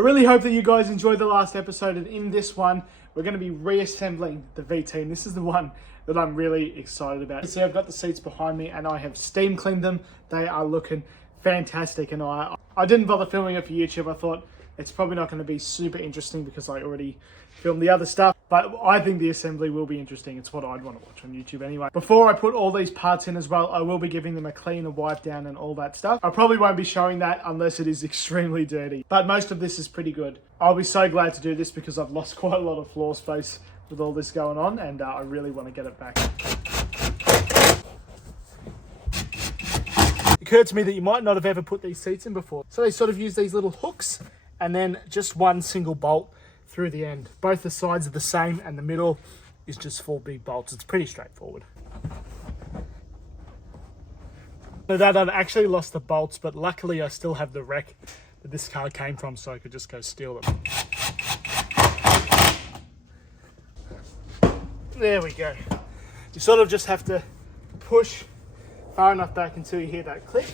I really hope that you guys enjoyed the last episode, and in this one, we're going to be reassembling the VT, and this is the one that I'm really excited about. See, I've got the seats behind me, and I have steam cleaned them. They are looking fantastic, and I didn't bother filming it for YouTube. I thought it's probably not going to be super interesting because I already filmed the other stuff, but I think the assembly will be interesting. It's what I'd want to watch on YouTube anyway. Before I put all these parts in as well, I will be giving them a clean, a wipe down and all that stuff. I probably won't be showing that unless it is extremely dirty, but most of this is pretty good. I'll be so glad to do this because I've lost quite a lot of floor space with all this going on, and I really want to get it back. It occurred to me that you might not have ever put these seats in before. So they sort of use these little hooks and then just one single bolt through the end. Both the sides are the same and the middle is just 4 big bolts. It's pretty straightforward. So that I'd actually lost the bolts, but luckily I still have the wreck that this car came from, so I could just go steal them. There we go. You sort of just have to push far enough back until you hear that click.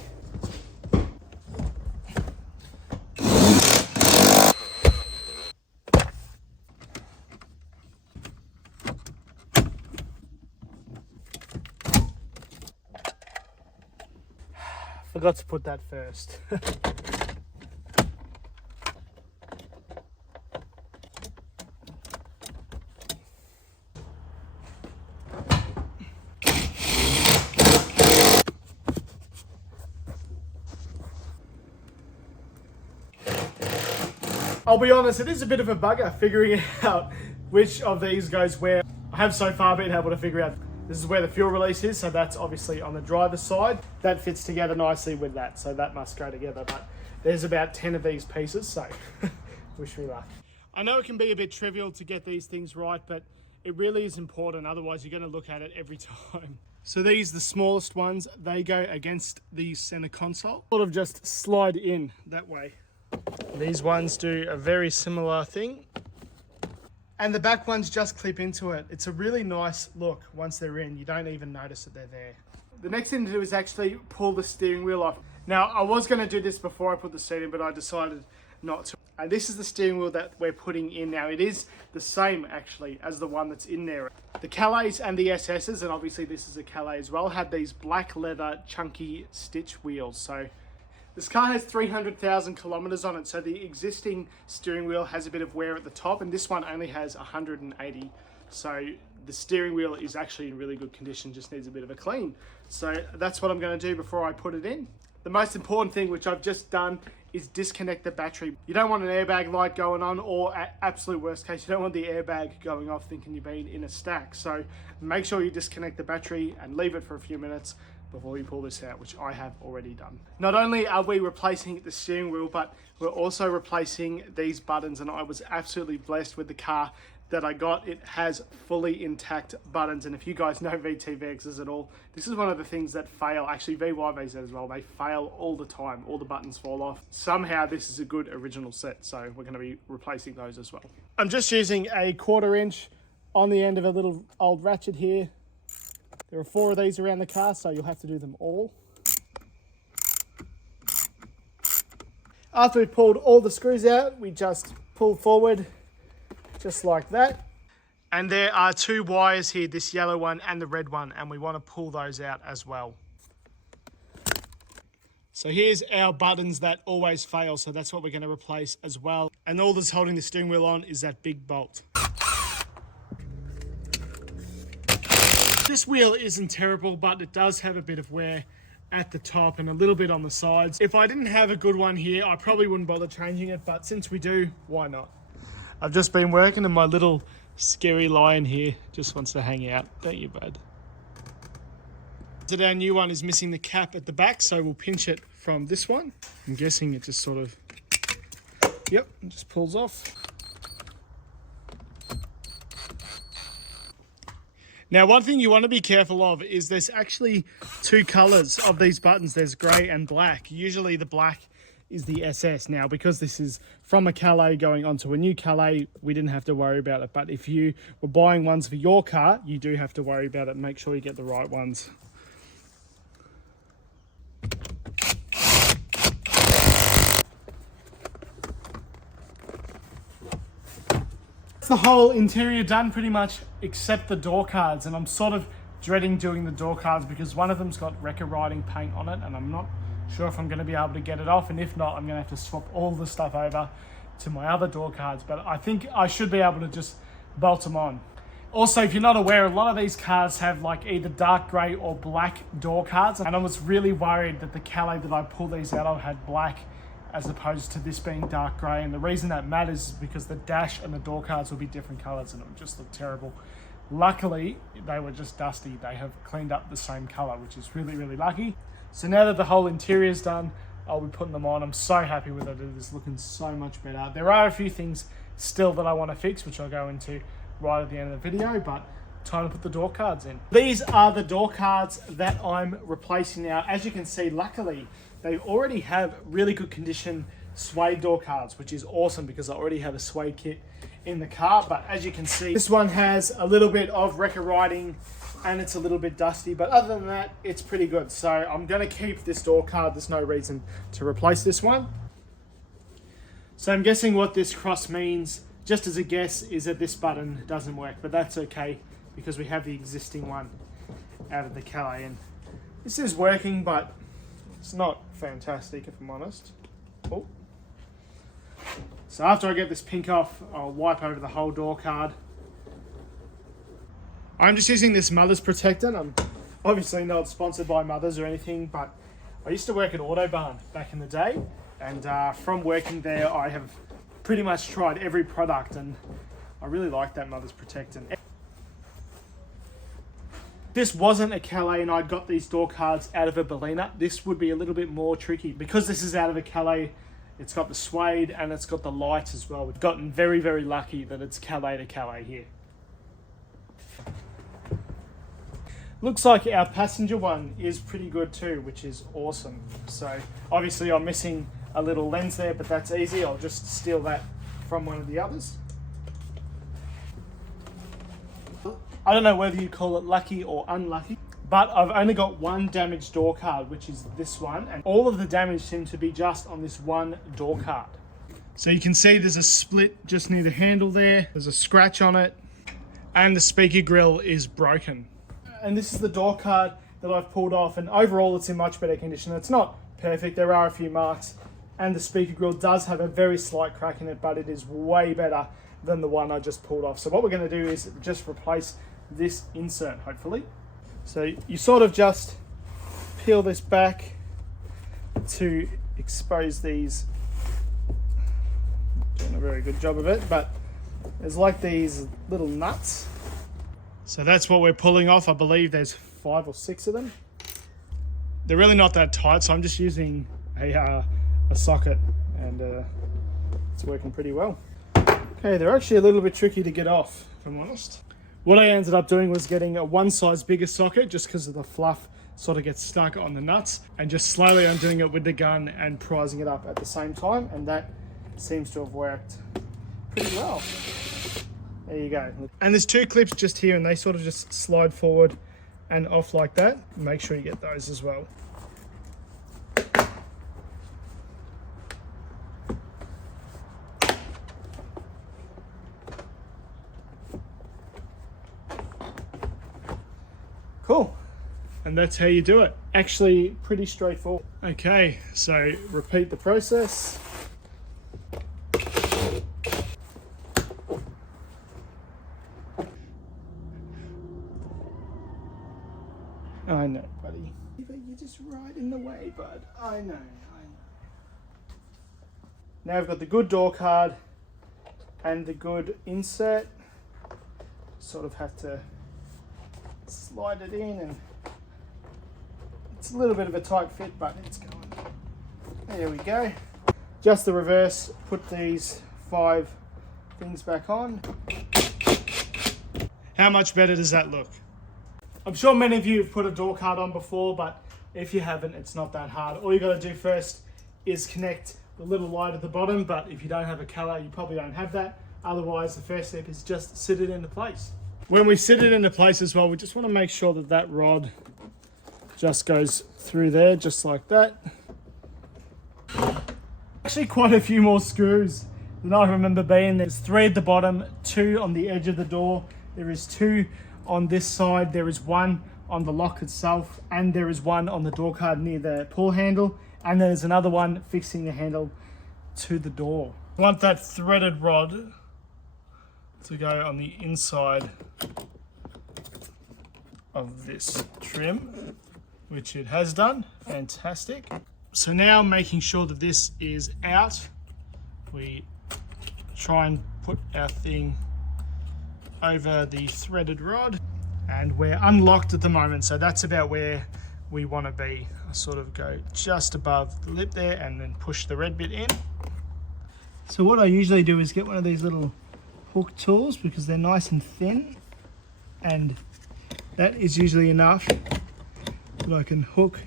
Forgot to put that first. I'll be honest, it is a bit of a bugger figuring out which of these goes where. I have so far been able to figure out this is where the fuel release is, so that's obviously on the driver's side. That fits together nicely with that, so that must go together, but there's about 10 of these pieces, so wish me luck. I know it can be a bit trivial to get these things right, but it really is important, otherwise you're going to look at it every time. So these, the smallest ones, they go against the center console. Sort of just slide in that way. These ones do a very similar thing. And the back ones just clip into it. It's a really nice look once they're in. You don't even notice that they're there. The next thing to do is actually pull the steering wheel off. Now, I was going to do this before I put the seat in, but I decided not to. And this is the steering wheel that we're putting in now. It is the same, actually, as the one that's in there. The Calais and the SS's, and obviously this is a Calais as well, had these black leather chunky stitch wheels. So this car has 300,000 kilometers on it, so the existing steering wheel has a bit of wear at the top, and this one only has 180. So the steering wheel is actually in really good condition, just needs a bit of a clean. So that's what I'm going to do before I put it in. The most important thing, which I've just done, is disconnect the battery. You don't want an airbag light going on, or at absolute worst case, you don't want the airbag going off thinking you've been in a stack. So make sure you disconnect the battery and leave it for a few minutes before you pull this out, which I have already done. Not only are we replacing the steering wheel, but we're also replacing these buttons, and I was absolutely blessed with the car that I got. It has fully intact buttons, and if you guys know VT VXs at all, this is one of the things that fail. Actually, VYVZ as well, they fail all the time. All the buttons fall off. Somehow this is a good original set, so we're going to be replacing those as well. I'm just using a 1/4 inch on the end of a little old ratchet here. There are 4 of these around the car, so you'll have to do them all. After we've pulled all the screws out, we just pull forward, just like that. And there are 2 wires here, this yellow one and the red one, and we want to pull those out as well. So here's our buttons that always fail, so that's what we're going to replace as well. And all that's holding the steering wheel on is that big bolt. This wheel isn't terrible, but it does have a bit of wear at the top and a little bit on the sides. If I didn't have a good one here, I probably wouldn't bother changing it, but since we do, why not? I've just been working and my little scary lion here just wants to hang out, don't you, bud? So our new one is missing the cap at the back, so we'll pinch it from this one. I'm guessing it just sort of, yep, it just pulls off. Now, one thing you want to be careful of is there's actually 2 colors of these buttons. There's gray and black. Usually the black is the SS. Now, because this is from a Calais going onto a new Calais, we didn't have to worry about it. But if you were buying ones for your car, you do have to worry about it. Make sure you get the right ones. The whole interior done pretty much except the door cards, and I'm sort of dreading doing the door cards because one of them's got Wrecker Riding paint on it and I'm not sure if I'm going to be able to get it off, and if not I'm going to have to swap all the stuff over to my other door cards, but I think I should be able to just bolt them on. Also, if you're not aware, a lot of these cars have like either dark grey or black door cards, and I was really worried that the Calais that I pulled these out of had black as opposed to this being dark grey, and the reason that matters is because the dash and the door cards will be different colours and it would just look terrible. Luckily, they were just dusty. They have cleaned up the same colour, which is really, really lucky. So now that the whole interior is done, I'll be putting them on. I'm so happy with it. It is looking so much better. There are a few things still that I want to fix, which I'll go into right at the end of the video, but time to put the door cards in. These are the door cards that I'm replacing now. As you can see, luckily, they already have really good condition suede door cards, which is awesome because I already have a suede kit in the car. But as you can see, this one has a little bit of Wrecker Riding and it's a little bit dusty, but other than that, it's pretty good. So I'm going to keep this door card. There's no reason to replace this one. So I'm guessing what this cross means, just as a guess, is that this button doesn't work, but that's okay because we have the existing one out of the Calais, and this is working, but it's not fantastic if I'm honest. Oh. So after I get this pink off, I'll wipe over the whole door card. I'm just using this Mother's Protectant. I'm obviously not sponsored by Mother's or anything, but I used to work at Autobarn back in the day, and from working there I have pretty much tried every product, and I really like that Mother's Protectant. If this wasn't a Calais and I'd got these door cards out of a Berliner, this would be a little bit more tricky. Because this is out of a Calais, it's got the suede and it's got the lights as well. We've gotten very, very lucky that it's Calais to Calais here. Looks like our passenger one is pretty good too, which is awesome. So obviously I'm missing a little lens there, but that's easy. I'll just steal that from one of the others. I don't know whether you call it lucky or unlucky, but I've only got one damaged door card, which is this one, and all of the damage seems to be just on this one door card. So you can see there's a split just near the handle there, there's a scratch on it, and the speaker grill is broken. And this is the door card that I've pulled off, and overall it's in much better condition. It's not perfect, there are a few marks, and the speaker grill does have a very slight crack in it, but it is way better than the one I just pulled off. So what we're going to do is just replace this insert, hopefully. So you sort of just peel this back to expose these. Doing a very good job of it, but there's like these little nuts. So that's what we're pulling off. I believe there's 5 or 6 of them. They're really not that tight, so I'm just using a socket, and it's working pretty well. Okay, they're actually a little bit tricky to get off, if I'm honest. What I ended up doing was getting a 1 size bigger socket just because of the fluff sort of gets stuck on the nuts, and just slowly undoing it with the gun and prising it up at the same time, and that seems to have worked pretty well. There you go. And there's 2 clips just here, and they sort of just slide forward and off like that. Make sure you get those as well. Cool. And that's how you do it. Actually, pretty straightforward. Okay, so repeat the process. I know, buddy. You're just right in the way, bud. I know. Now I've got the good door card and the good insert. Sort of have to slide it in, and it's a little bit of a tight fit, but it's going. There we go. Just the reverse, put these 5 things back on. How much better does that look? I'm sure many of you have put a door card on before, but if you haven't, it's not that hard. All you got to do first is connect the little light at the bottom, but if you don't have a Calais, you probably don't have that. Otherwise, the first step is just sit it into place. When we sit it into place as well, we just want to make sure that that rod just goes through there, just like that. Actually, quite a few more screws than I remember being. There's 3 at the bottom, 2 on the edge of the door. There is 2 on this side. There is 1 on the lock itself, and there is 1 on the door card near the pull handle, and there's another one fixing the handle to the door. I want that threaded rod to go on the inside of this trim, which it has done. Fantastic. So now, making sure that this is out, we try and put our thing over the threaded rod, and we're unlocked at the moment, so that's about where we want to be. I sort of go just above the lip there and then push the red bit in. So what I usually do is get one of these little hook tools, because they're nice and thin, and that is usually enough that I can hook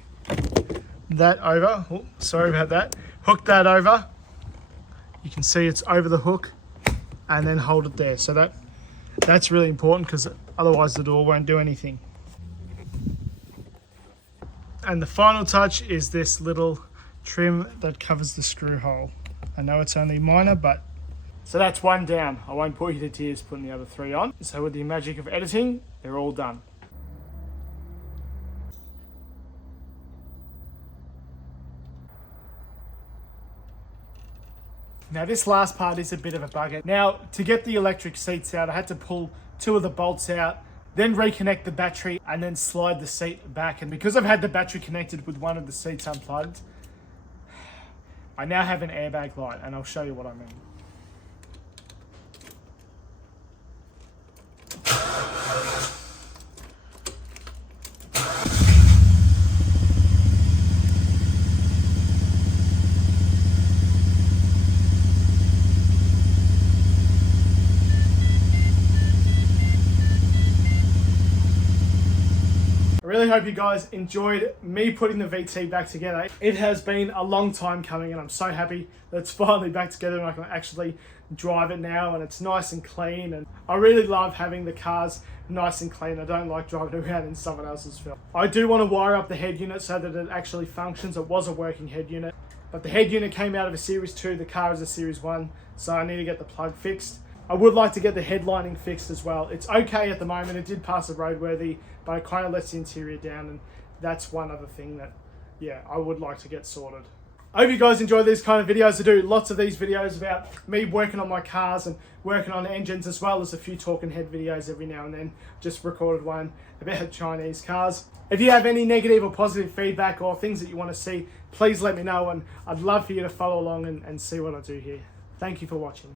that over. Oh, sorry about that. Hook that over. You can see it's over the hook, and then hold it there. So that's really important, because otherwise the door won't do anything. And the final touch is this little trim that covers the screw hole. I know it's only minor, but... So that's 1 down. I won't bore you to tears putting the other 3 on. So with the magic of editing, they're all done. Now this last part is a bit of a bugger. Now, to get the electric seats out, I had to pull 2 of the bolts out, then reconnect the battery, and then slide the seat back. And because I've had the battery connected with one of the seats unplugged, I now have an airbag light, and I'll show you what I mean. I really hope you guys enjoyed me putting the VT back together. It has been a long time coming, and I'm so happy that it's finally back together and I can actually drive it now, and it's nice and clean. And I really love having the cars nice and clean. I don't like driving around in someone else's film. I do want to wire up the head unit so that it actually functions. It was a working head unit, but the head unit came out of a Series 2, the car is a Series 1, so I need to get the plug fixed. I would like to get the headlining fixed as well. It's okay at the moment. It did pass the roadworthy, but it kind of lets the interior down, and that's one other thing that, yeah, I would like to get sorted. I hope you guys enjoy these kind of videos. I do lots of these videos about me working on my cars and working on engines, as well as a few talking head videos every now and then. Just recorded one about Chinese cars. If you have any negative or positive feedback or things that you want to see, please let me know, and I'd love for you to follow along and see what I do here. Thank you for watching.